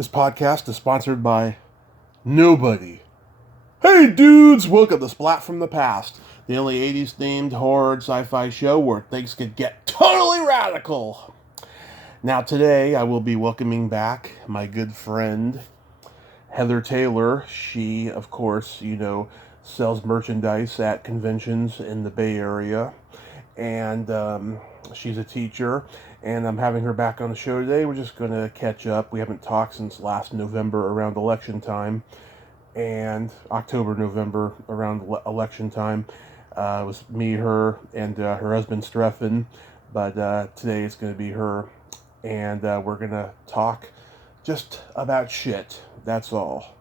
This podcast is sponsored by nobody. Hey dudes, welcome to Splat from the Past, the only 80s themed horror sci-fi show where things could get totally radical. Now today I will be welcoming back my good friend Heather Taylor. She, of course, sells merchandise at conventions in the Bay Area, and she's a teacher, and I'm having her back on the show today. We're just going to catch up. We haven't talked since last November around election time, and October, November around election time. It was me, her, and her husband, Streffen, but today it's going to be her, and we're going to talk just about shit. That's all.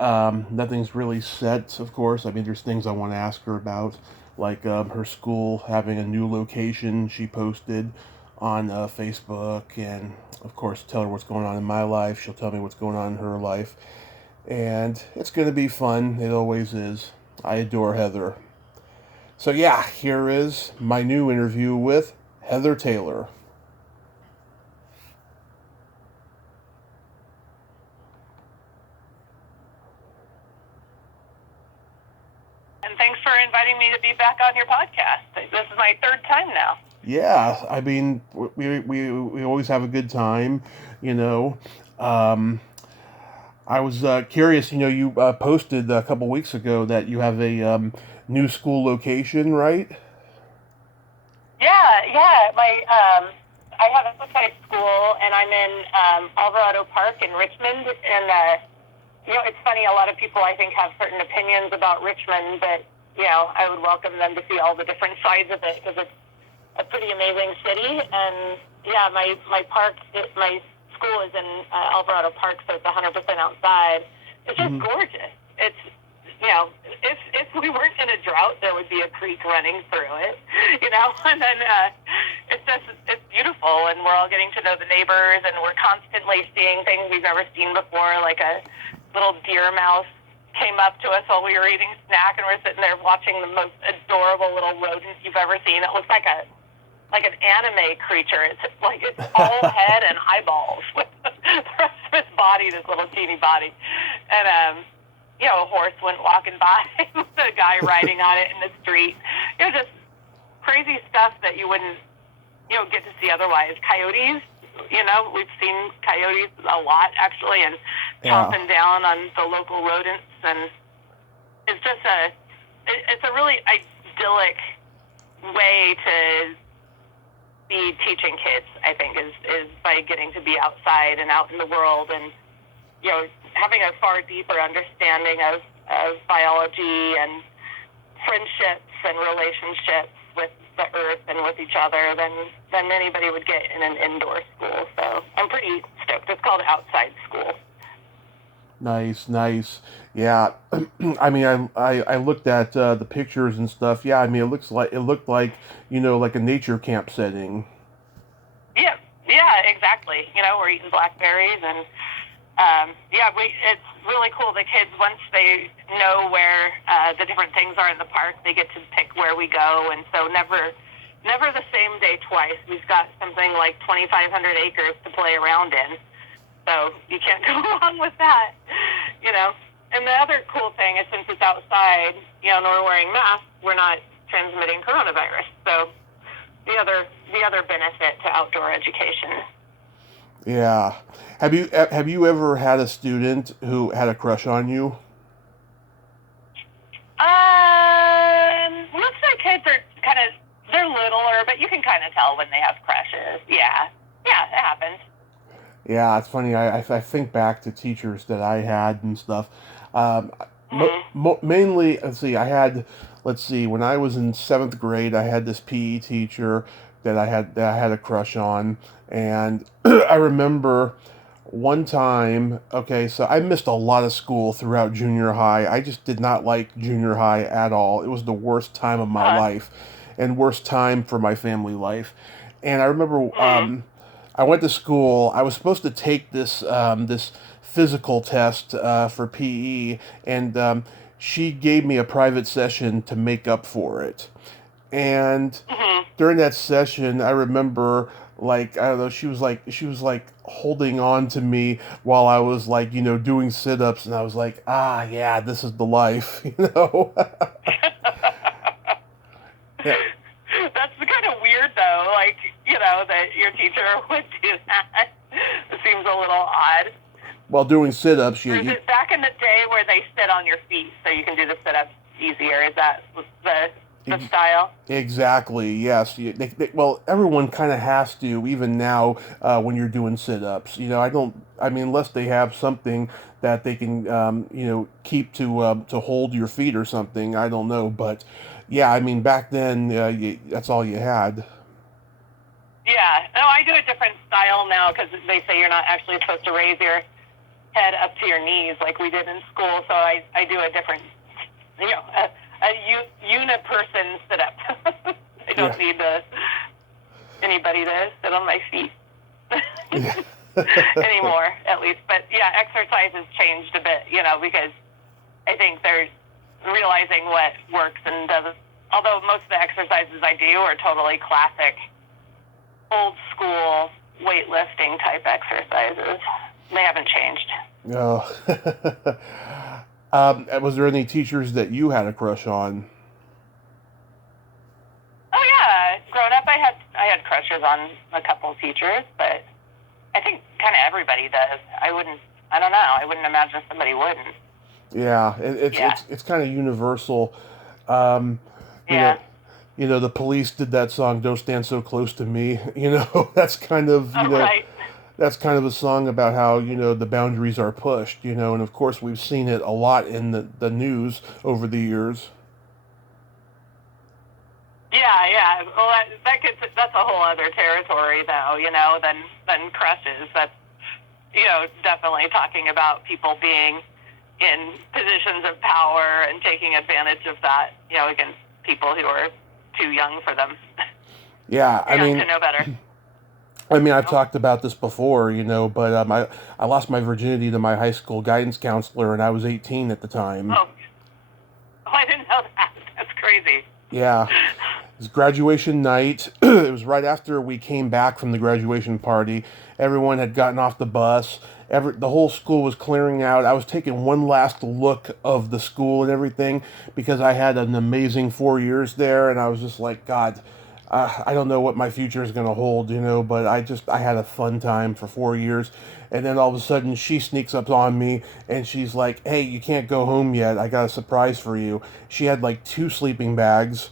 Nothing's really set, of course. I mean, there's things I want to ask her about, like her school having a new location she posted on Facebook, and of course tell her what's going on in my life. She'll tell me what's going on in her life, and it's going to be fun. It always is. I adore Heather. So yeah, here is my new interview with Heather Taylor. Thanks for inviting me to be back on your podcast. This is my third time now. Yeah, I mean, we always have a good time, you know. I was curious, you posted a couple weeks ago that you have a new school location, right? Yeah. I have a high school, and I'm in Alvarado Park in Richmond. And it's funny. A lot of people, I think, have certain opinions about Richmond, but I would welcome them to see all the different sides of it because it's a pretty amazing city. And yeah, my school is in Alvarado Park, so it's 100% outside. It's just gorgeous. It's if we weren't in a drought, there would be a creek running through it, and then it's beautiful, and we're all getting to know the neighbors, and we're constantly seeing things we've never seen before, like a little deer mouse came up to us while we were eating snack, and we're sitting there watching the most adorable little rodent you've ever seen. It looks like an anime creature. It's all head and eyeballs with the rest of its body, this little teeny body. And a horse went walking by with a guy riding on it in the street. Just crazy stuff that you wouldn't get to see otherwise. Coyotes, we've seen coyotes a lot actually, and chomping down on the local rodents, and it's just it's a really idyllic way to be teaching kids, I think, is by getting to be outside and out in the world, and having a far deeper understanding of biology and friendships and relationships with the earth and with each other than anybody would get in an indoor school. So I'm pretty stoked. It's called Outside School. Nice. Yeah, I mean, I looked at the pictures and stuff. Yeah, I mean, it looked like like a nature camp setting. Yeah, exactly. We're eating blackberries, and it's really cool. The kids, once they know where the different things are in the park, they get to pick where we go, and so never the same day twice. We've got something like 2,500 acres to play around in, so you can't go wrong with that, And the other cool thing is, since it's outside, and we're wearing masks, we're not transmitting coronavirus. So the other benefit to outdoor education. Yeah. Have you ever had a student who had a crush on you? Most of the kids are they're littler, but you can kind of tell when they have crushes. Yeah, it happens. Yeah, it's funny. I think back to teachers that I had and stuff. Mainly, let's see, when I was in 7th grade, I had this PE teacher that I had a crush on, and I remember one time. Okay, so I missed a lot of school throughout junior high. I just did not like junior high at all. It was the worst time of my life, and worst time for my family life. And I remember I went to school. I was supposed to take this physical test for PE, and she gave me a private session to make up for it. And during that session, I remember like, I don't know, she was like holding on to me while I was like, doing sit-ups, and I was like, yeah, this is the life, Yeah. That's kind of weird, though. Like, that your teacher would do that. It seems a little odd. While doing sit-ups, Or is it back in the day where they sit on your feet so you can do the sit-ups easier? Is that the style? Exactly. Yes. Well, everyone kind of has to, even now, when you're doing sit-ups. I don't. I mean, unless they have something that they can, keep to hold your feet or something. I don't know, but yeah. I mean, back then, that's all you had. Yeah. No, I do a different style now because they say you're not actually supposed to raise your head up to your knees like we did in school. So I do a different, a uniperson sit-up. I don't need anybody to sit on my feet anymore, at least. But yeah, exercise has changed a bit, because I think they're realizing what works and doesn't. Although most of the exercises I do are totally classic, old school weightlifting type exercises. They haven't changed. No. Was there any teachers that you had a crush on? Oh yeah, growing up, I had crushes on a couple of teachers, but I think kind of everybody does. I don't know. I wouldn't imagine somebody wouldn't. Yeah, it's kind of universal. Um, you Yeah. know, the Police did that song "Don't Stand So Close to Me." That's kind of Right. that's kind of a song about how the boundaries are pushed. And of course we've seen it a lot in the news over the years. Yeah, yeah. Well, that's a whole other territory, though. Than crushes. That's definitely talking about people being in positions of power and taking advantage of that. Against people who are too young for them. Yeah, I mean, to know better. I've talked about this before, but I lost my virginity to my high school guidance counselor, and I was 18 at the time. Oh, I didn't know that. That's crazy. Yeah. It was graduation night. It was right after we came back from the graduation party. Everyone had gotten off the bus. The whole school was clearing out. I was taking one last look of the school and everything because I had an amazing 4 years there, and I was just like, God, I don't know what my future is going to hold, but I had a fun time for 4 years. And then all of a sudden she sneaks up on me and she's like, hey, you can't go home yet. I got a surprise for you. She had like 2 sleeping bags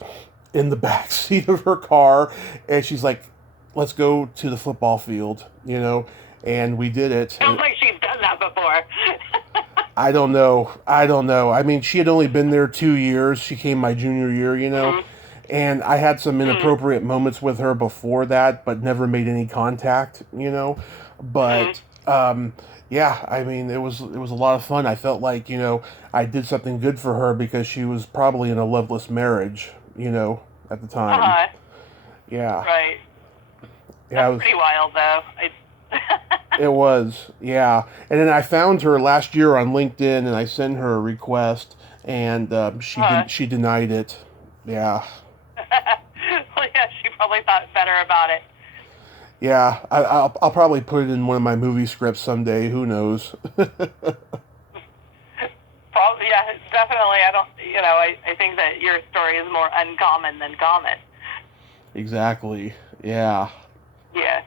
in the back seat of her car, and she's like, let's go to the football field, and we did it. Sounds like she's done that before. I don't know. I mean, she had only been there 2 years. She came my junior year, Mm-hmm. and I had some inappropriate moments with her before that, but never made any contact, But yeah, I mean, it was a lot of fun. I felt like I did something good for her because she was probably in a loveless marriage, at the time. Uh-huh. Yeah. Right. Yeah, That's pretty wild, though. it was. Yeah, and then I found her last year on LinkedIn, and I sent her a request, and she denied it. Yeah. Well, yeah, she probably thought better about it. Yeah, I'll probably put it in one of my movie scripts someday. Who knows? Probably, yeah, definitely. I think that your story is more uncommon than common. Exactly. Yeah. Yeah.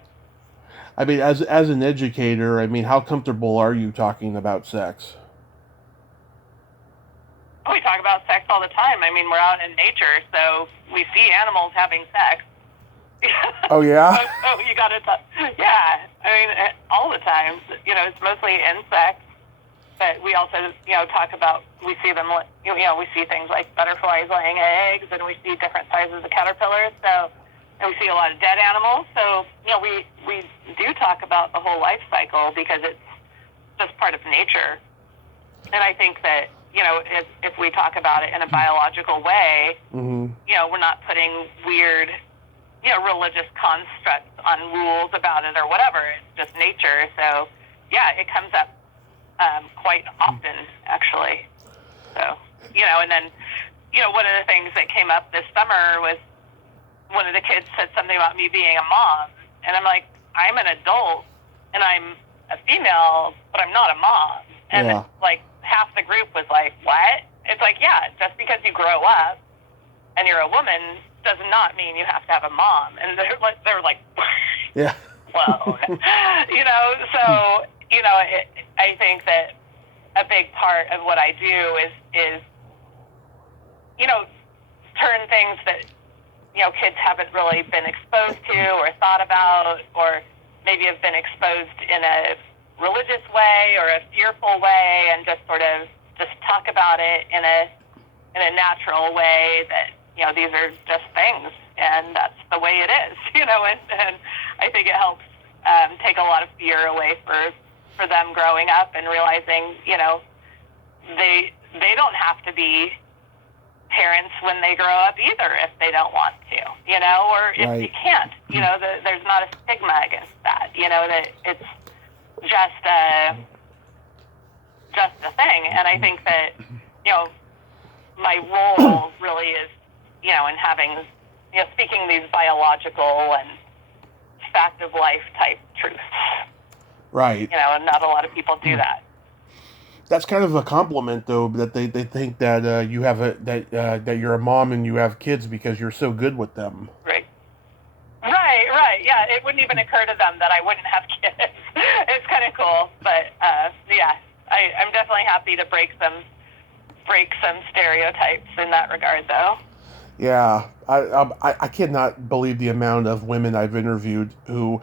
I mean, as an educator, I mean, how comfortable are you talking about sex? We talk about sex all the time. I mean, we're out in nature, so we see animals having sex. Oh, yeah? So you got to talk. Yeah. I mean, all the time. It's mostly insects, but we also, talk about, we see them, we see things like butterflies laying eggs, and we see different sizes of caterpillars. So, and we see a lot of dead animals. So, we do talk about the whole life cycle because it's just part of nature. And I think that, if we talk about it in a biological way, Mm-hmm. We're not putting weird, religious constructs on rules about it or whatever. It's just nature. So, yeah, it comes up quite often, actually. So, and then, one of the things that came up this summer was one of the kids said something about me being a mom, And I'm like, I'm an adult, and I'm a female, but I'm not a mom. And Yeah. like half the group was like, what? It's like, yeah, just because you grow up and you're a woman does not mean you have to have a mom. And they're like, Yeah. whoa. So, I think that a big part of what I do is turn things that, kids haven't really been exposed to or thought about, or maybe have been exposed in a religious way or a fearful way, and just sort of just talk about it in a natural way that, these are just things, and that's the way it is, and I think it helps take a lot of fear away for them growing up and realizing, they don't have to be parents when they grow up either if they don't want to, or if Right. they can't, there's not a stigma against that, that it's just a thing. And I think that, my role really is, in having, speaking these biological and fact of life type truths. Right. And not a lot of people do that. That's kind of a compliment, though, that they think that you have that you're a mom and you have kids because you're so good with them. Right. Yeah, it wouldn't even occur to them that I wouldn't have kids. It's kind of cool, but yeah, I'm definitely happy to break some stereotypes in that regard, though. Yeah, I cannot believe the amount of women I've interviewed who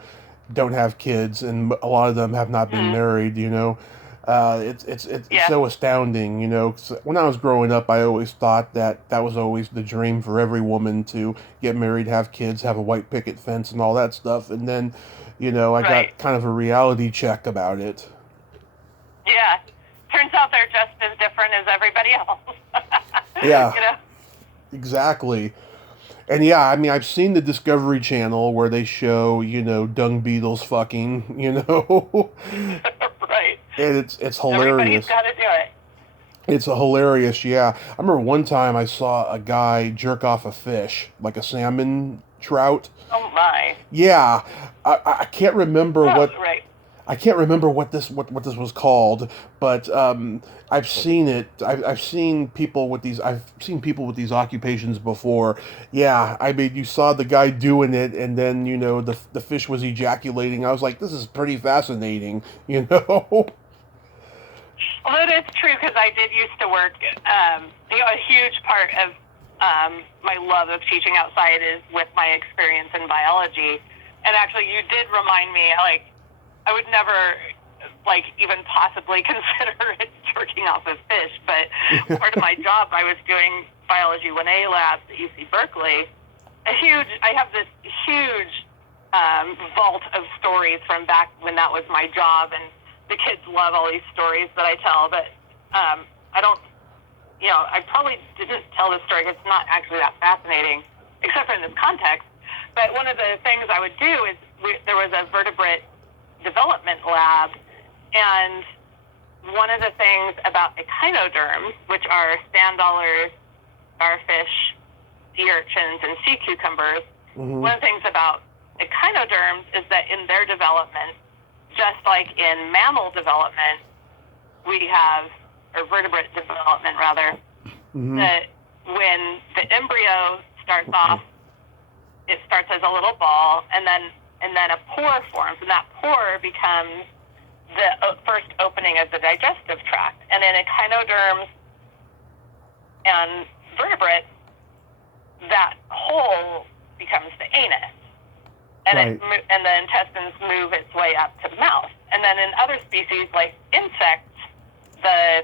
don't have kids, and a lot of them have not been married. It's so astounding. 'Cause when I was growing up, I always thought that was always the dream for every woman, to get married, have kids, have a white picket fence, and all that stuff. And then, I got kind of a reality check about it. Yeah, turns out they're just as different as everybody else. Yeah. Exactly. And yeah, I mean, I've seen the Discovery Channel where they show, dung beetles fucking, Right. And it's hilarious. Everybody's got to do it. It's a hilarious, yeah. I remember one time I saw a guy jerk off a fish, like a salmon trout. Oh my. Yeah, I can't remember what. Right. I can't remember what this was called, but I've seen it. I've seen people with these. I've seen people with these occupations before. Yeah, I mean, you saw the guy doing it, and then the fish was ejaculating. I was like, this is pretty fascinating. Well, it is true, because I did used to work. A huge part of my love of teaching outside is with my experience in biology, and actually, you did remind me, like, I would never, even possibly consider it jerking off a fish, but part of my job, I was doing Biology 1A labs at UC Berkeley. I have this huge vault of stories from back when that was my job, and the kids love all these stories that I tell, but I don't, I probably didn't tell this story because it's not actually that fascinating, except for in this context. But one of the things I would do is there was a vertebrate development lab, and one of the things about echinoderms, which are sand dollars, starfish, sea urchins, and sea cucumbers, one of the things about echinoderms is that in their development, just like in mammal development, we have, or vertebrate development rather, that when the embryo starts off, it starts as a little ball, and then a pore forms, and that pore becomes the first opening of the digestive tract. And in echinoderms and vertebrates, that hole becomes the anus, and and the intestines move its way up to the mouth. And then in other species, like insects, the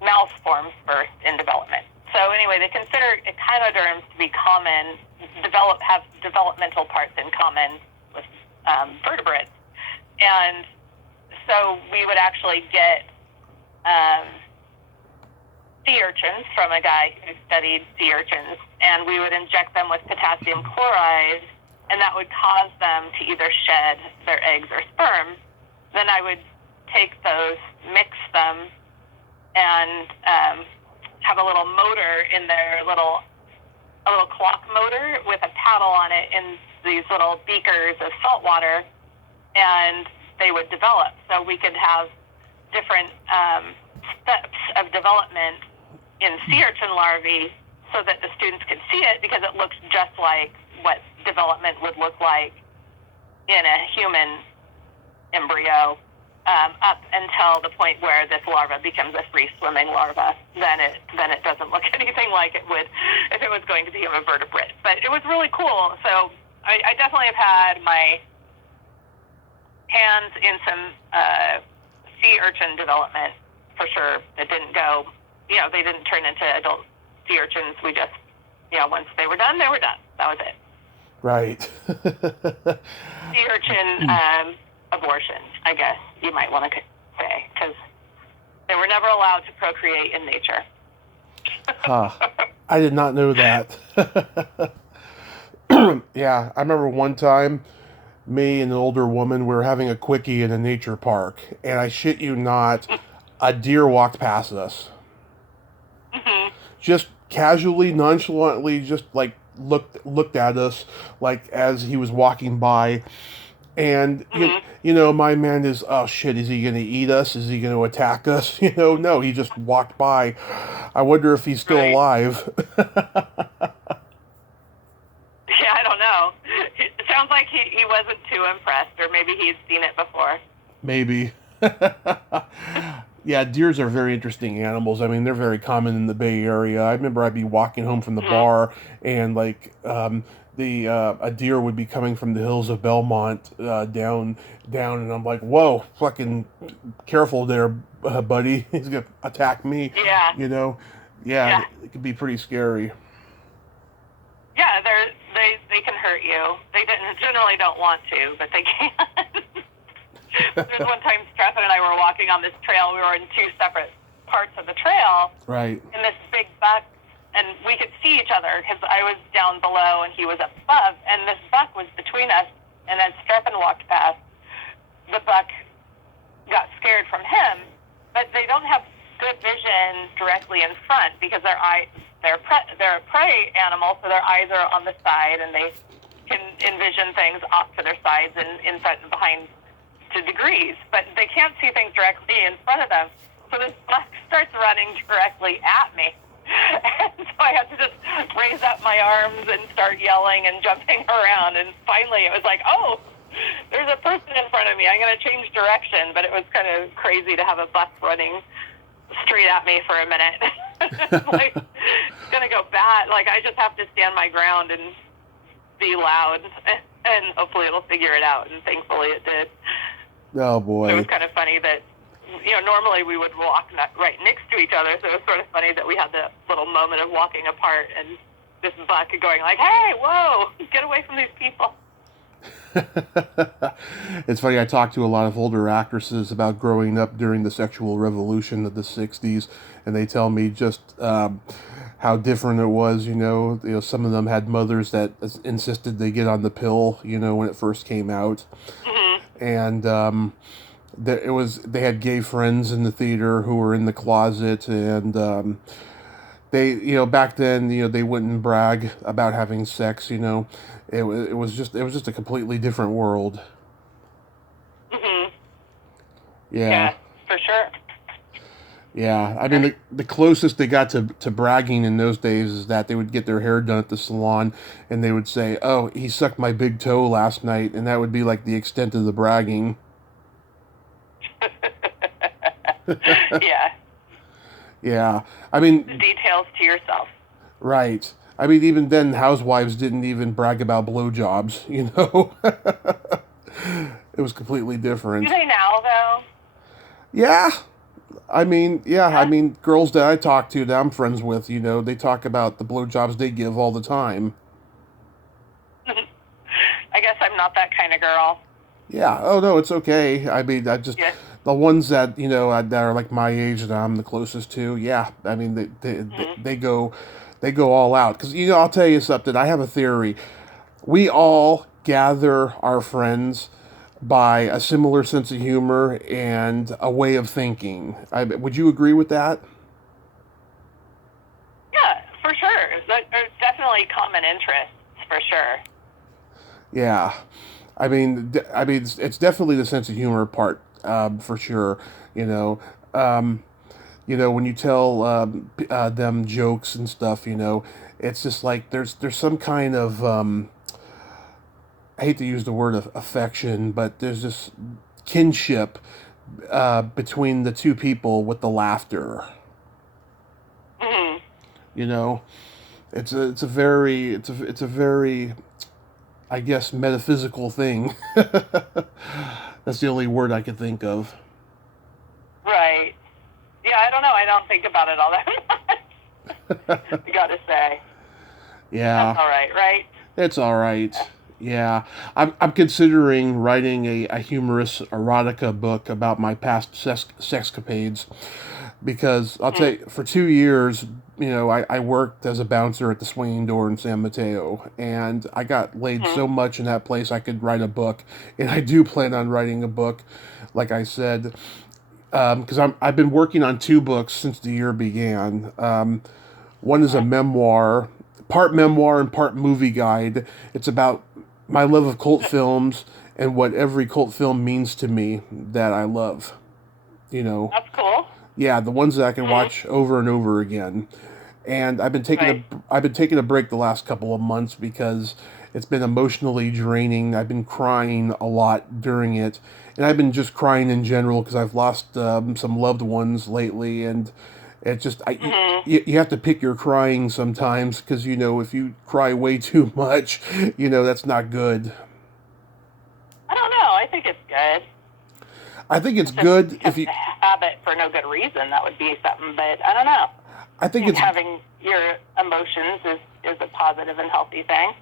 mouth forms first in development. So anyway, they consider echinoderms to be common, have developmental parts in common with vertebrates. And so we would actually get sea urchins from a guy who studied sea urchins, and we would inject them with potassium chloride, and that would cause them to either shed their eggs or sperm. Then I would take those, mix them, and have a little motor in their a little clock motor with a paddle on it, and these little beakers of salt water, and they would develop. So we could have different steps of development in sea urchin larvae so that the students could see it, because it looks just like what development would look like in a human embryo, up until the point where this larva becomes a free-swimming larva. Then it doesn't look anything like it would if it was going to be a vertebrate. But it was really cool. So I definitely have had my hands in some sea urchin development, for sure. It didn't go, they didn't turn into adult sea urchins. We just, once they were done, they were done. That was it. Right. Sea urchin abortion, I guess you might want to say, because they were never allowed to procreate in nature. Huh. I did not know that. Yeah, I remember one time, me and an older woman, we were having a quickie in a nature park, and I shit you not, a deer walked past us. Mm-hmm. Just casually, nonchalantly, just like looked at us, like as he was walking by. And, my mind is, oh shit, is he going to eat us? Is he going to attack us? No, he just walked by. I wonder if he's still alive. Yeah, I don't know. It sounds like he wasn't too impressed, or maybe he'd seen it before. Maybe. Yeah, deers are very interesting animals. I mean, they're very common in the Bay Area. I remember I'd be walking home from the bar, and like a deer would be coming from the hills of Belmont down, and I'm like, whoa, fucking careful there, buddy. He's gonna attack me. Yeah. Yeah. It could be pretty scary. Yeah, they can hurt you. They generally don't want to, but they can. There's one time Stefan and I were walking on this trail. We were in two separate parts of the trail. Right. And this big buck, and we could see each other because I was down below and he was up above, and this buck was between us. And as Stefan walked past, the buck got scared from him, but they don't have good vision directly in front because they're a prey animal, so their eyes are on the side, and they can envision things off to their sides and in front and behind to degrees, but they can't see things directly in front of them. So this buck starts running directly at me. And so I had to just raise up my arms and start yelling and jumping around, and finally it was like, oh, there's a person in front of me. I'm going to change direction, but it was kind of crazy to have a buck running straight at me for a minute. Like, it's going to go bad. Like, I just have to stand my ground and be loud, and hopefully it'll figure it out, and thankfully it did. Oh, boy. It was kind of funny that, normally we would walk right next to each other, so it was sort of funny that we had that little moment of walking apart, and this buck going like, hey, whoa, get away from these people. It's funny, I talked to a lot of older actresses about growing up during the sexual revolution of the 60s, and they tell me just how different it was. Some of them had mothers that insisted they get on the pill, when it first came out. Mm-hmm. And they had gay friends in the theater who were in the closet, and they, back then, they wouldn't brag about having sex. It was just a completely different world. Mm-hmm. Yeah, for sure. Yeah, I mean, the closest they got to bragging in those days is that they would get their hair done at the salon, and they would say, oh, he sucked my big toe last night, and that would be like the extent of the bragging. Yeah. Yeah, I mean... The details to yourself. Right. I mean, even then, housewives didn't even brag about blowjobs, It was completely different. Do they now, though? Yeah. I mean, girls that I talk to, that I'm friends with, they talk about the blowjobs they give all the time. I guess I'm not that kind of girl. Yeah. Oh, no, it's okay. I mean, the ones that, that are like my age that I'm the closest to, yeah. I mean, they go all out. Because, I'll tell you something. I have a theory. We all gather our friends by a similar sense of humor and a way of thinking. Would you agree with that? Yeah, for sure. There's definitely common interests, for sure. Yeah, it's definitely the sense of humor part, for sure. You know, um, when you tell them jokes and stuff, it's just like there's some kind of I hate to use the word of affection, but there's this kinship between the two people with the laughter. Hmm. You know, it's a very, I guess, metaphysical thing. That's the only word I could think of. Right. Yeah, I don't know. I don't think about it all that much. I gotta say. That's Yeah, all right, right? it's all right. Yeah, I'm considering writing a humorous erotica book about my past sexcapades, because I'll tell Mm-hmm. you, for 2 years, I worked as a bouncer at the Swinging Door in San Mateo, and I got laid Mm-hmm. so much in that place I could write a book, and I do plan on writing a book, like I said, because I've been working on two books since the year began. One is a memoir and part movie guide. It's about my love of cult films and what every cult film means to me that I love. You know, That's cool. yeah, the ones that I can Mm-hmm. watch over and over again. And Right. I've been taking a break the last couple of months because it's been emotionally draining. I've been crying a lot during it, and I've been just crying in general because I've lost some loved ones lately, and it's just Mm-hmm. you have to pick your crying sometimes, because if you cry way too much, that's not good. I don't know. I think it's good. I think it's If it good if becomes you. a habit for no good reason, that would be something. But I don't know. I I think think it's. having your emotions is a positive and healthy thing,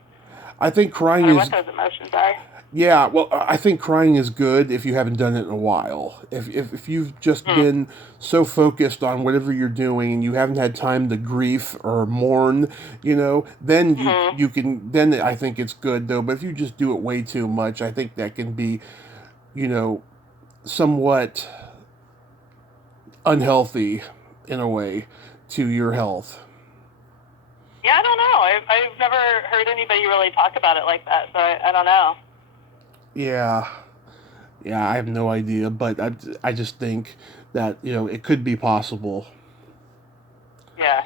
I think no crying matter what is. those emotions are. Yeah, well, I think crying is good if you haven't done it in a while. If you've just Mm. been so focused on whatever you're doing and you haven't had time to grieve or mourn, then Mm-hmm. then I think it's good though. But if you just do it way too much, I think that can be, you know, somewhat unhealthy in a way to your health. Yeah, I don't know. I've never heard anybody really talk about it like that, so I don't know. Yeah, yeah, I have no idea, but I just think that it could be possible. Yeah.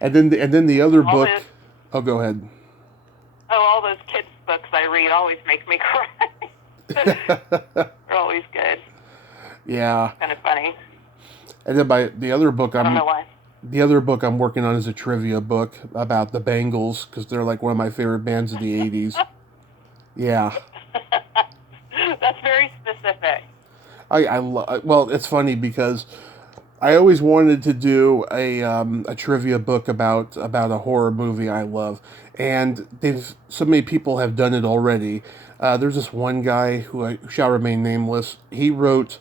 And then the other All book. those Oh, go ahead. all those kids books I read always make me cry. They're always good. Yeah, Kind of funny. and then I don't know why. the other book I'm working on is a trivia book about the Bangles, because they're like one of my favorite bands of the '80s. Yeah, That's very specific. well, it's funny because I always wanted to do a trivia book about a horror movie I love, and they've so many people have done it already. There's this one guy who shall remain nameless. He wrote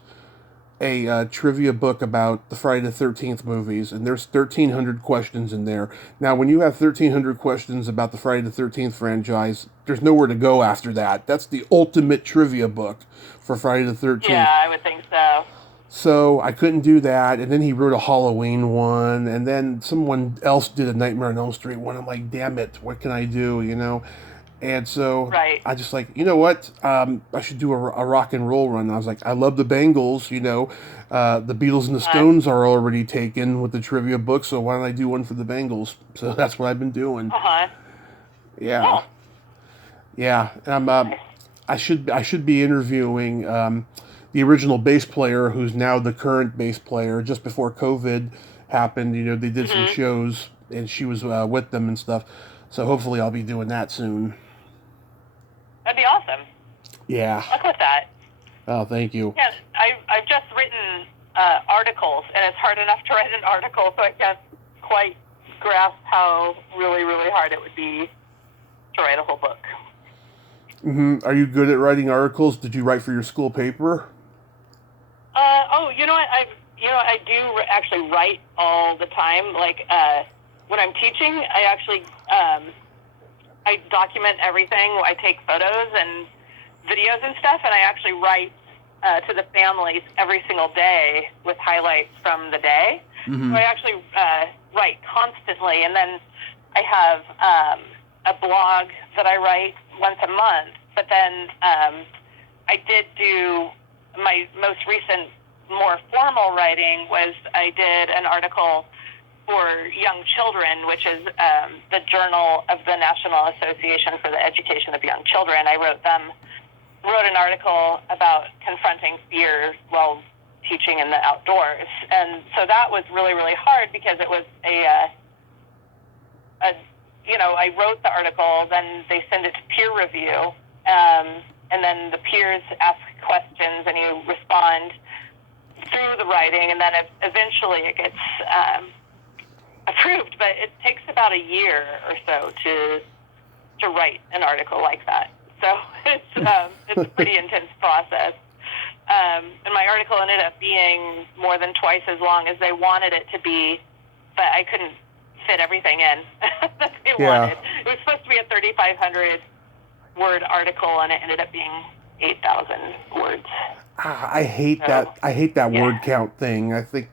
a trivia book about the Friday the 13th movies, and there's 1,300 questions in there. Now, when you have 1,300 questions about the Friday the 13th franchise, there's nowhere to go after that. That's the ultimate trivia book for Friday the 13th. Yeah, I would think so. So I couldn't do that, and then he wrote a Halloween one, and then someone else did a Nightmare on Elm Street one. I'm like, damn it, what can I do? And so Right. I just like, you know what? I should do a rock and roll run. I was like, I love the Bangles. The Beatles and the Uh Stones are already taken with the trivia book, so why don't I do one for the Bangles? So that's what I've been doing. huh. Yeah, Oh, yeah. And nice. I should be interviewing the original bass player, who's now the current bass player. Just before COVID happened, they did some Mhm. shows, and she was with them and stuff. So hopefully, I'll be doing that soon. That'd be awesome. Yeah. Luck with that. Oh, thank you. Yeah, I've just written articles, and it's hard enough to write an article, so I can't quite grasp how really, really hard it would be to write a whole book. Are you good at writing articles? Did you write for your school paper? Oh, you know what? I do actually write all the time. Like when I'm teaching, I document everything. I take photos and videos and stuff, and I actually write to the families every single day with highlights from the day. So Mm-hmm. I actually write constantly, and then I have a blog that I write once a month but then I did do my most recent, more formal writing was I did an article for Young Children, which is the journal of the National Association for the Education of Young Children. I wrote an article about confronting fear while teaching in the outdoors. And so that was really, really hard because it was I wrote the article, then they send it to peer review, and then the peers ask questions and you respond through the writing, and then eventually it gets approved. But it takes about a year or so to write an article like that. So it's a pretty intense process. And my article ended up being more than twice as long as they wanted it to be, but I couldn't fit everything in that they wanted. It was supposed to be a 3,500 word article, and it ended up being 8,000 words. I hate that. I hate that word count thing. I think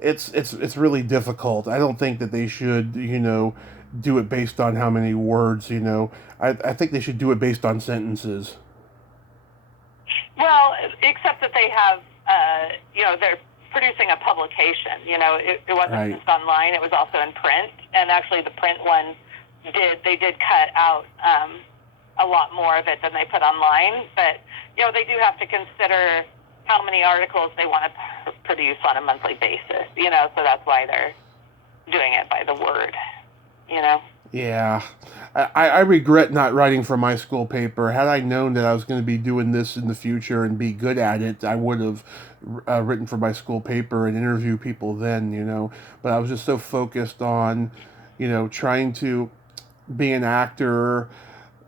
it's really difficult. I don't think that they should, do it based on how many words, I think they should do it based on sentences. Well, except that they have, they're producing a publication. It wasn't just online; it was also in print. And actually, the print one they did cut out a lot more of it than they put online. But they do have to consider how many articles they want to produce on a monthly basis. So that's why they're doing it by the word. Yeah. I regret not writing for my school paper. Had I known that I was going to be doing this in the future and be good at it, I would have written for my school paper and interview people then, But I was just so focused on, trying to be an actor.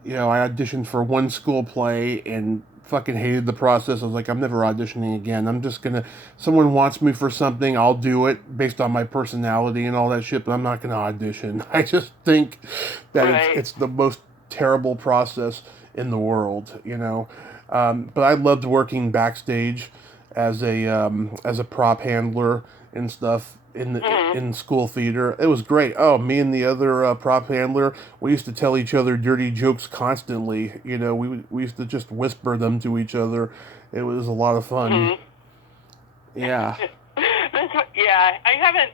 I auditioned for one school play and fucking hated the process. I was like, I'm never auditioning again. I'm just gonna, someone wants me for something, I'll do it based on my personality and all that shit, but I'm not gonna audition. I just think that it's the most terrible process in the world, But I loved working backstage as a prop handler and stuff in school theater. It was great. Oh, me and the other prop handler, we used to tell each other dirty jokes constantly. We used to just whisper them to each other. It was a lot of fun. Mm-hmm. Yeah. Yeah, I haven't.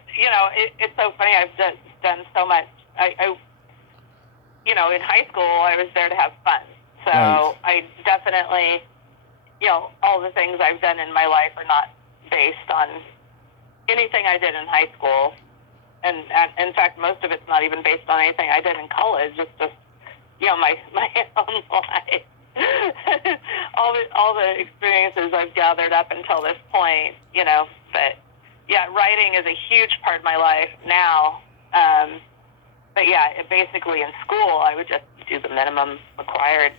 It's so funny. I've done so much. I in high school, I was there to have fun. So I definitely, all the things I've done in my life are not based on anything I did in high school, and in fact, most of it's not even based on anything I did in college. It's just, my own life, all the experiences I've gathered up until this point, But yeah, writing is a huge part of my life now. But yeah, basically in school, I would just do the minimum required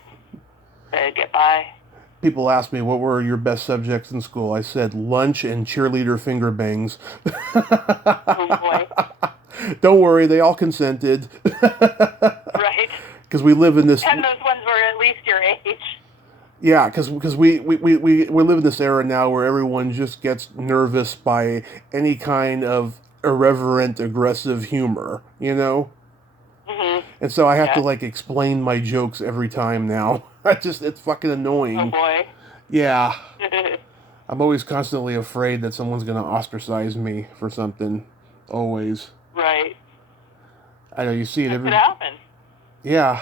to get by. People ask me, what were your best subjects in school? I said lunch and cheerleader finger bangs. Oh boy. Don't worry, they all consented. Right. Because we live in this... And those ones were at least your age. Yeah, because we live in this era now where everyone just gets nervous by any kind of irreverent, aggressive humor, Mm-hmm. And so I have to, explain my jokes every time now. It's fucking annoying. Oh, boy. Yeah. I'm always constantly afraid that someone's going to ostracize me for something. Always. Right. I know, you see it every... It could happen. Yeah.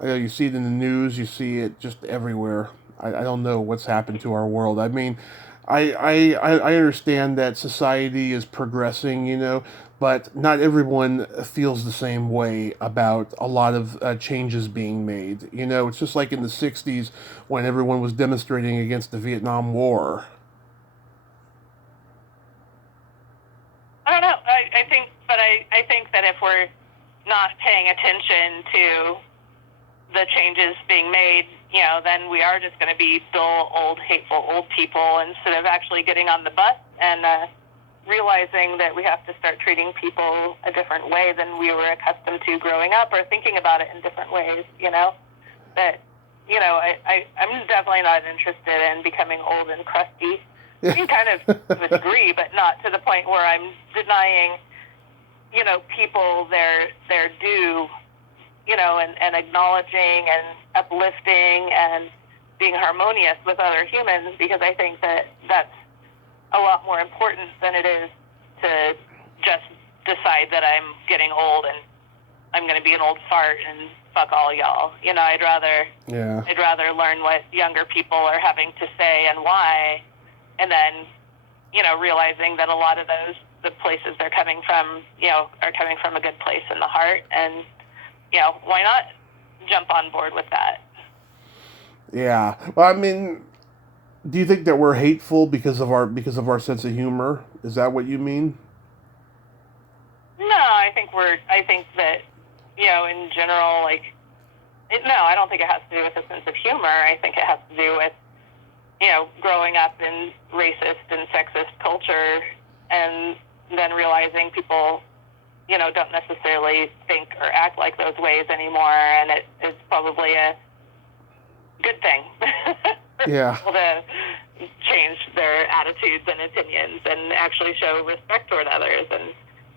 I know, you see it in the news, you see it just everywhere. I don't know what's happened to our world. I mean, I understand that society is progressing, but not everyone feels the same way about a lot of changes being made. It's just like in the 60s when everyone was demonstrating against the Vietnam War. I don't know. I think that if we're not paying attention to the changes being made, then we are just going to be dull, old, hateful, old people instead of actually getting on the bus and realizing that we have to start treating people a different way than we were accustomed to growing up, or thinking about it in different ways, That, I'm definitely not interested in becoming old and crusty. I mean, kind of to a degree, but not to the point where I'm denying, people their due, and acknowledging and uplifting and being harmonious with other humans, because I think that that's a lot more important than it is to just decide that I'm getting old and I'm going to be an old fart and fuck all y'all. I'd rather learn what younger people are having to say and why, and then, realizing that a lot of the places they're coming from, are coming from a good place in the heart, and, why not jump on board with that? Yeah. Well, I mean, do you think that we're hateful because of our sense of humor? Is that what you mean? No, I think that, in general, no, I don't think it has to do with a sense of humor. I think it has to do with, growing up in racist and sexist culture, and then realizing people, don't necessarily think or act like those ways anymore, and it's probably a good thing Yeah. for people to change their attitudes and opinions and actually show respect toward others. And,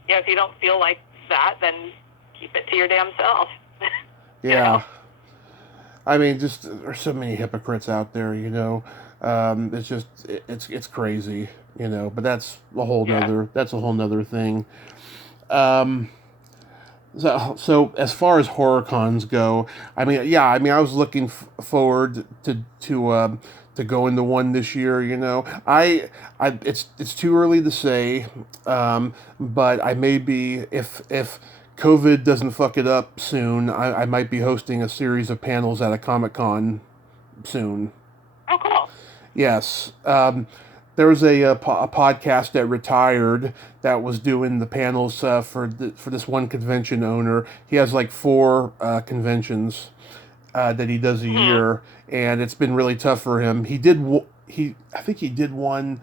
if you don't feel like that, then keep it to your damn self. Yeah. I mean, just there's so many hypocrites out there, It's just it's crazy, But that's a whole nother thing. So as far as horror cons go, I mean, I was looking forward to going to one this year. It's too early to say, but I may be, if COVID doesn't fuck it up soon, I might be hosting a series of panels at a Comic-Con soon. Oh, cool. Yes. There was a podcast that retired that was doing the panels for this one convention owner. He has like 4 conventions that he does a year, and it's been really tough for him. I think he did one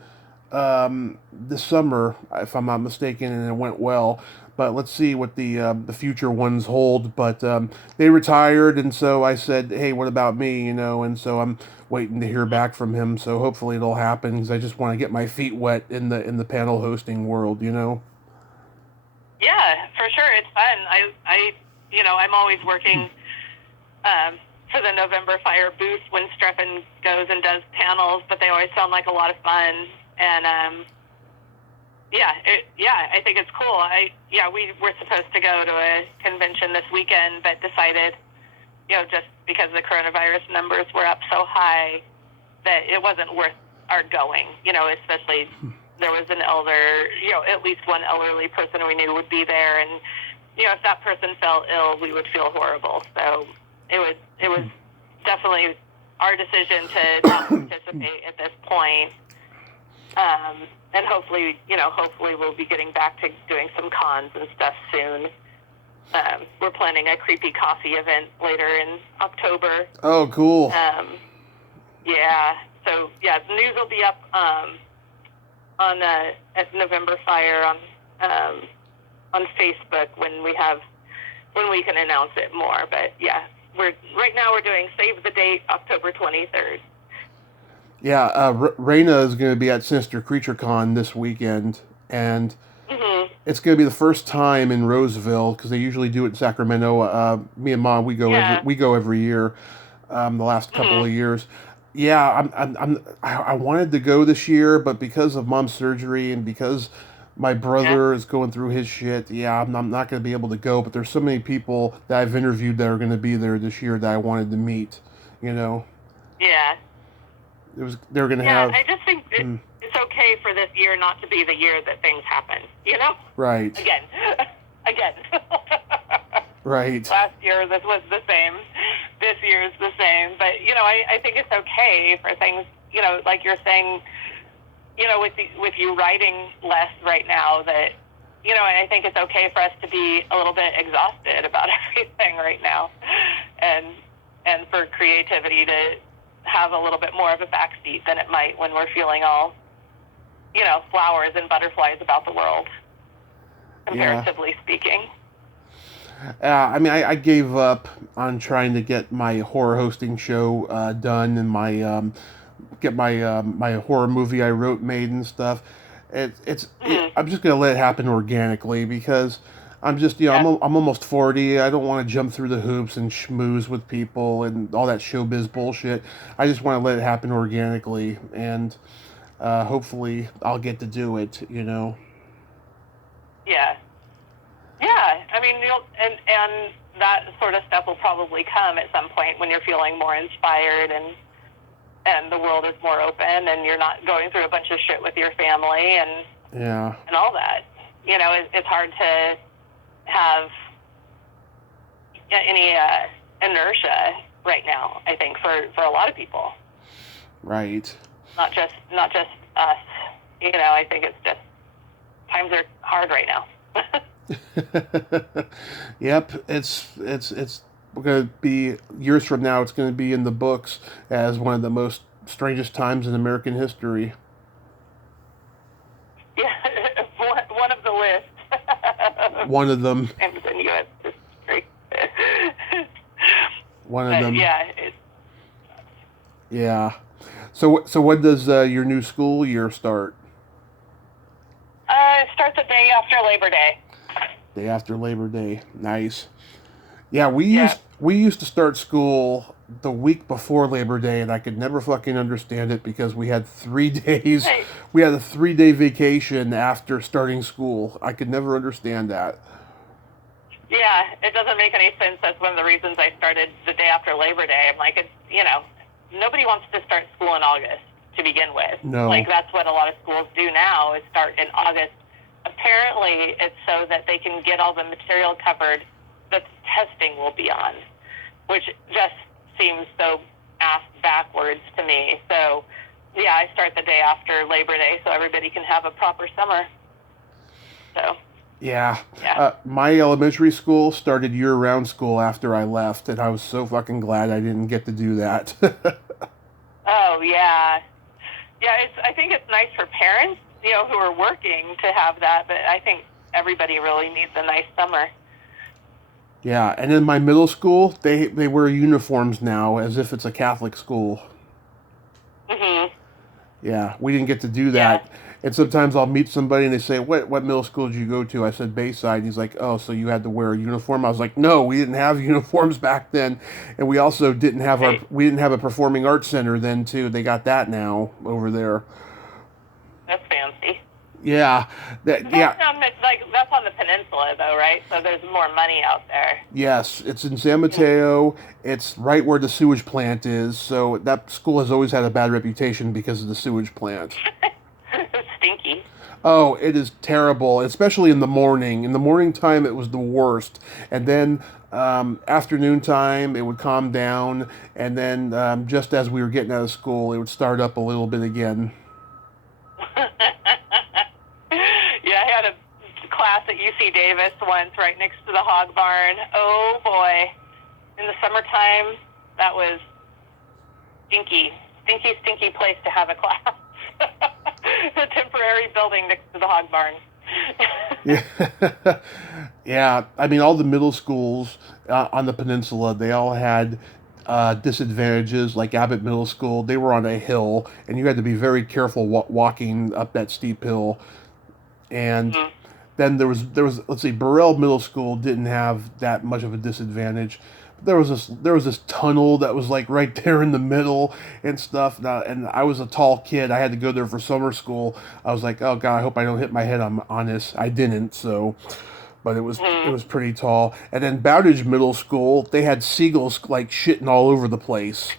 this summer, if I'm not mistaken, and it went well. But let's see what the future ones hold. But they retired, and so I said, "Hey, what about me?" And so I'm waiting to hear back from him. So hopefully it'll happen, because I just want to get my feet wet in the panel hosting world. Yeah, for sure, it's fun. I'm always working for the November Fire booth when Streffen goes and does panels, but they always sound like a lot of fun. And I think it's cool. We were supposed to go to a convention this weekend, but decided, just because the coronavirus numbers were up so high, that it wasn't worth our going. Especially there was an elder, at least one elderly person we knew would be there, and if that person fell ill, we would feel horrible. So it was definitely our decision to not participate at this point. And hopefully we'll be getting back to doing some cons and stuff soon. We're planning a creepy coffee event later in October. Oh, cool. So the news will be up at November Fire on Facebook when we can announce it more. But right now we're doing save the date October 23rd. Yeah, Raina is going to be at Sinister Creature Con this weekend, and it's going to be the first time in Roseville, because they usually do it in Sacramento. Me and Mom, we go every year. The last couple of years, I wanted to go this year, but because of Mom's surgery and because my brother is going through his shit, I'm not going to be able to go. But there's so many people that I've interviewed that are going to be there this year that I wanted to meet. Yeah. They're going to have. I just think it's okay for this year not to be the year that things happen. Right. Again. Right. Last year this was the same. This year is the same. But I think it's okay for things. Like you're saying. With you writing less right now, that I think it's okay for us to be a little bit exhausted about everything right now, and for creativity to have a little bit more of a backseat than it might when we're feeling all, flowers and butterflies about the world, comparatively speaking. I gave up on trying to get my horror hosting show done, and my get my horror movie I wrote made and stuff. I'm just gonna let it happen organically, because I'm just, I'm almost 40. I don't want to jump through the hoops and schmooze with people and all that showbiz bullshit. I just want to let it happen organically, and hopefully I'll get to do it. Yeah. Yeah. I mean, and that sort of stuff will probably come at some point when you're feeling more inspired and the world is more open and you're not going through a bunch of shit with your family and all that. It's hard to have any inertia right now, I think, for a lot of people. Right. Not just us. I think it's just times are hard right now. Yep, it's going to be years from now. It's going to be in the books as one of the most strangest times in American history. Yeah, one of the lists. One of them. In U.S. history. One of them. Yeah. Yeah. So when does your new school year start? It starts the day after Labor Day. Day after Labor Day. Nice. Yeah, we used to start school the week before Labor Day, and I could never fucking understand it because we had 3 days. Hey. We had a 3-day vacation after starting school. I could never understand that. Yeah, it doesn't make any sense. That's one of the reasons I started the day after Labor Day. I'm like, nobody wants to start school in August to begin with. No. Like, that's what a lot of schools do now, is start in August. Apparently, it's so that they can get all the material covered that the testing will be on, which just seems so ass backwards to me. So, yeah, I start the day after Labor Day so everybody can have a proper summer. So. Yeah. Yeah. My elementary school started year-round school after I left, and I was so fucking glad I didn't get to do that. Oh, yeah. Yeah, I think it's nice for parents, who are working to have that, but I think everybody really needs a nice summer. Yeah, and in my middle school, they wear uniforms now as if it's a Catholic school. Mhm. Yeah, we didn't get to do that. Yeah. And sometimes I'll meet somebody and they say, "What middle school did you go to?" I said Bayside. He's like, "Oh, so you had to wear a uniform?" I was like, "No, we didn't have uniforms back then, and we also didn't have we didn't have a performing arts center then too. They got that now over there." That's fancy. Yeah, that's on the peninsula though, right? So there's more money out there. Yes, it's in San Mateo. It's right where the sewage plant is. So that school has always had a bad reputation because of the sewage plant. Stinky. Oh, it is terrible, especially in the morning. In the morning time, it was the worst. And then afternoon time, it would calm down. And then just as we were getting out of school, it would start up a little bit again. Yeah, I had a class at UC Davis once right next to the hog barn. Oh, boy. In the summertime, that was stinky place to have a class. A temporary building next to the hog barn. Yeah. Yeah, I mean, all the middle schools on the peninsula, they all had disadvantages. Like Abbott Middle School, they were on a hill, and you had to be very careful walking up that steep hill. And then there was let's see, Burrell Middle School didn't have that much of a disadvantage. There was this tunnel that was like right there in the middle and stuff. And I was a tall kid. I had to go there for summer school. I was like, oh God, I hope I don't hit my head on this. I didn't, so. But it was pretty tall. And then Bowditch Middle School, they had seagulls like shitting all over the place.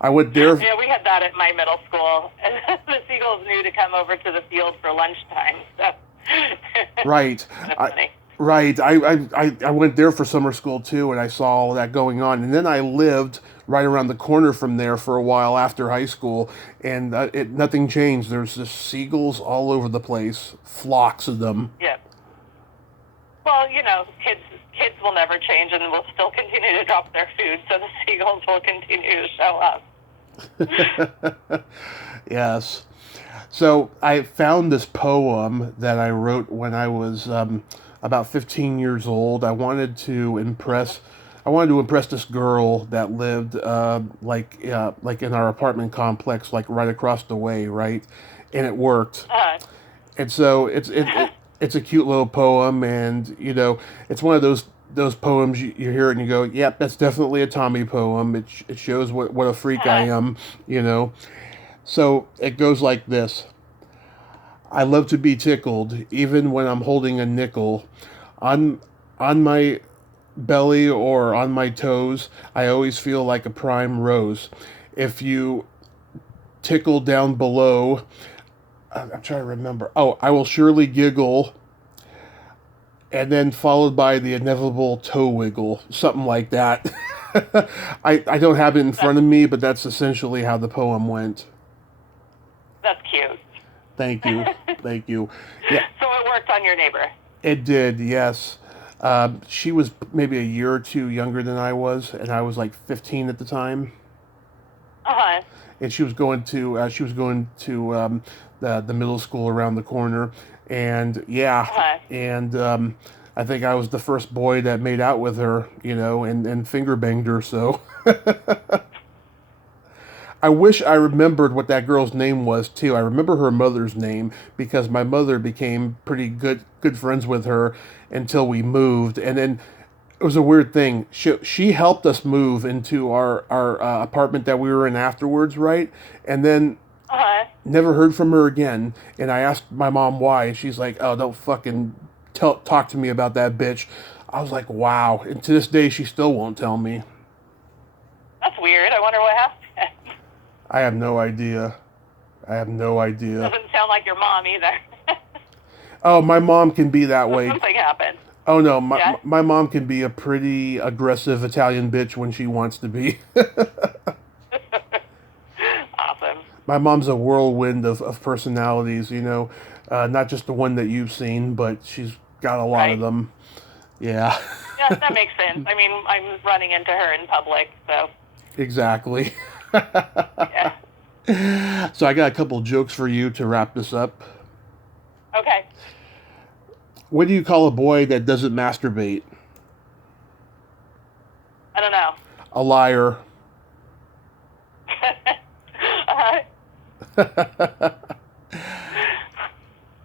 I went there. Yeah, we had that at my middle school, and the seagulls knew to come over to the field for lunchtime. So. Right. Right. I went there for summer school too, and I saw all that going on. And then I lived right around the corner from there for a while after high school, and nothing changed. There's just seagulls all over the place, flocks of them. Yeah. Well, kids will never change and will still continue to drop their food, so the seagulls will continue to show up. Yes. So I found this poem that I wrote when I was about 15 years old. I wanted to impress this girl that lived like in our apartment complex, like right across the way, right? And it worked. And so it's a cute little poem, and it's one of those poems you hear it and you go, yep, that's definitely a Tommy poem. It shows what a freak I am, you know. So it goes like this. I love to be tickled, even when I'm holding a nickel. On on my belly or on my toes, I always feel like a prime rose. If you tickle down below, I'm trying to remember. Oh, I will surely giggle, and then followed by the inevitable toe wiggle, something like that. I don't have it in front of me, but that's essentially how the poem went. That's cute. Thank you. Thank you. Yeah, So it worked on your neighbor. it did, yes. She was maybe a year or two younger than I was, and I was like 15 at the time. Uh-huh. And she was going to the middle school around the corner, and yeah, Uh-huh. and I think I was the first boy that made out with her, and finger banged her. So I wish I remembered what that girl's name was too. I remember her mother's name because my mother became pretty good friends with her until we moved, and then it was a weird thing. She helped us move into our apartment that we were in afterwards, right? And then Uh-huh. never heard from her again. And I asked my mom why, and she's like, "Oh, don't fucking talk to me about that bitch." I was like, "Wow!" And to this day, she still won't tell me. That's weird. I wonder what happened. I have no idea. I have no idea. Doesn't sound like your mom either. Oh, my mom can be that way. Something happened. Oh no, Yeah? my mom can be a pretty aggressive Italian bitch when she wants to be. Awesome. My mom's a whirlwind of personalities, not just the one that you've seen, but she's got a lot of Right. them. Yeah, Yeah, that makes sense. I mean, I'm running into her in public, so exactly. yeah. So I got a couple jokes for you to wrap this up. Okay. What do you call a boy that doesn't masturbate? I don't know. A liar.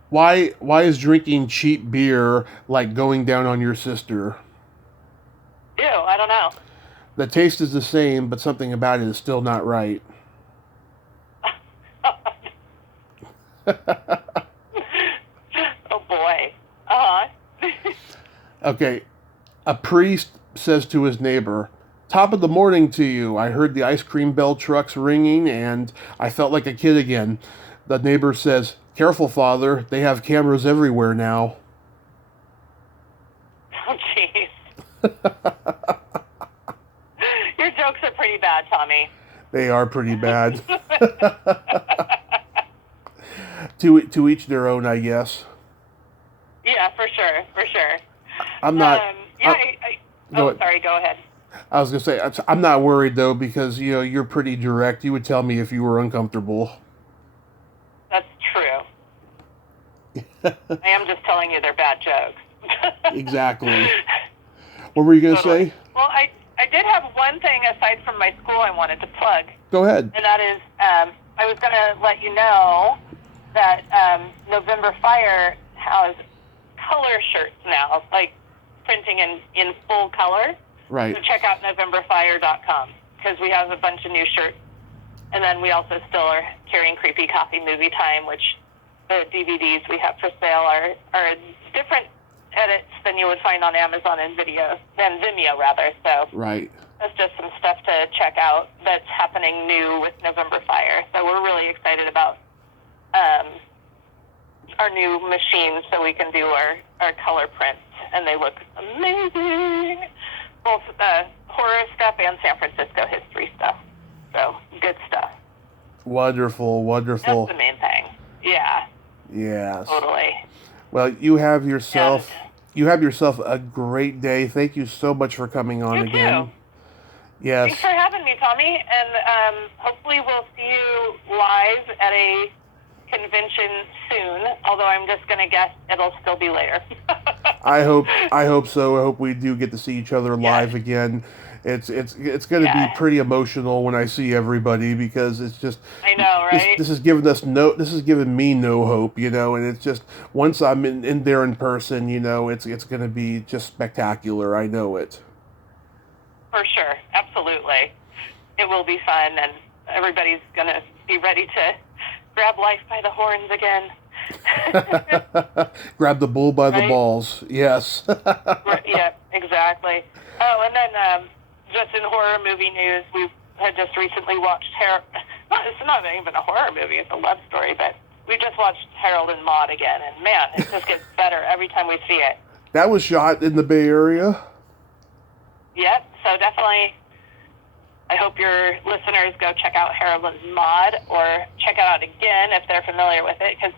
Why is drinking cheap beer like going down on your sister? Ew, I don't know. The taste is the same, but something about it is still not right. Oh boy. Uh-huh. Okay, a priest says to his neighbor, "Top of the morning to you. I heard the ice cream bell trucks ringing and I felt like a kid again." The neighbor says, "Careful, Father. They have cameras everywhere now." Oh jeez. Your jokes are pretty bad, Tommy. They are pretty bad. To each their own, I guess. Yeah, for sure, for sure. I'm not. Yeah, Go oh, ahead. sorry, go ahead. I was gonna say I'm not worried though because you're pretty direct. You would tell me if you were uncomfortable. That's true. I am just telling you they're bad jokes. Exactly. What were you gonna Totally. say? Well, I did have one thing aside from my school I wanted to plug, Go ahead. and that is I was going to let you know that November Fire has color shirts now, like printing in full color. Right. So check out NovemberFire.com because we have a bunch of new shirts. And then we also still are carrying Creepy Coffee Movie Time, which the DVDs we have for sale are different edits than you would find on Amazon and Vimeo rather. So Right. that's just some stuff to check out that's happening new with November Fire. So we're really excited about our new machines so we can do our color prints, and they look amazing. Both horror stuff and San Francisco history stuff. So good stuff. Wonderful. Wonderful. That's the main thing. Yeah, Yes. totally. Well, you have yourself a great day. Thank you so much for coming on You again. too. Yes. Thanks for having me, Tommy, and hopefully we'll see you live at a convention soon, although I'm just going to guess it'll still be later. I hope so. I hope we do get to see each other live again. It's going to be pretty emotional when I see everybody, because it's just, I know, right? this is giving me no hope, and it's just, once I'm in there in person, it's going to be just spectacular. I know it. For sure, absolutely. It will be fun, and everybody's gonna be ready to grab life by the horns again. Grab the bull by the balls. Yes. Yeah, exactly. Oh, and then just in horror movie news, we had just recently watched it's not even a horror movie; it's a love story. But we just watched Harold and Maude again, and man, it just gets better every time we see it. That was shot in the Bay Area. Yep. So definitely, I hope your listeners go check out Harold and Maude, or check it out again if they're familiar with it, because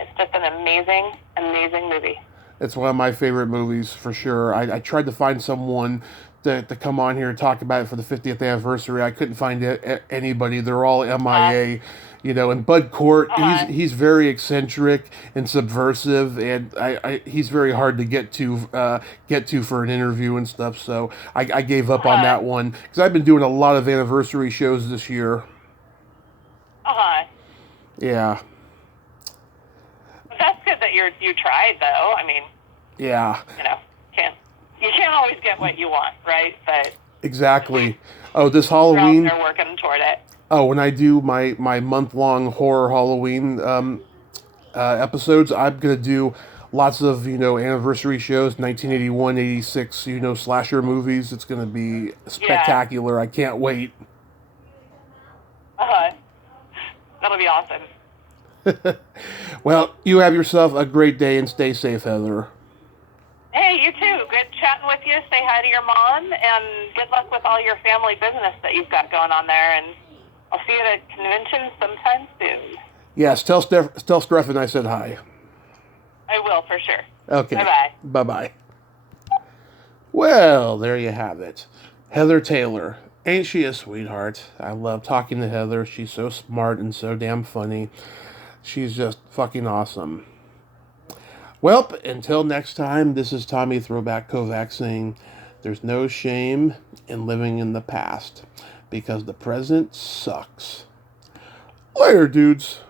it's just an amazing, amazing movie. It's one of my favorite movies, for sure. I tried to find someone to come on here and talk about it for the 50th anniversary. I couldn't find anybody. They're all MIA. And Bud Cort, he's very eccentric and subversive, and he's very hard to get to for an interview and stuff. So I gave up on that one, because I've been doing a lot of anniversary shows this year. Yeah. That's good that you tried, though. I mean, yeah. You can't always get what you want, right? But exactly. Oh, this Halloween, they're working toward it. Oh, when I do my month-long horror Halloween episodes, I'm going to do lots of, anniversary shows, 1981, 86, slasher movies. It's going to be spectacular. Yeah. I can't wait. That'll be awesome. Well, you have yourself a great day, and stay safe, Heather. Hey, you too. Good chatting with you. Say hi to your mom, and good luck with all your family business that you've got going on there, and I'll see you at a convention sometime soon. Yes, tell Streffen I said hi. I will, for sure. Okay. Bye-bye. Bye-bye. Well, there you have it. Heather Taylor. Ain't she a sweetheart? I love talking to Heather. She's so smart and so damn funny. She's just fucking awesome. Well, until next time, this is Tommy Throwback Kovac saying, there's no shame in living in the past, because the present sucks. Later, dudes.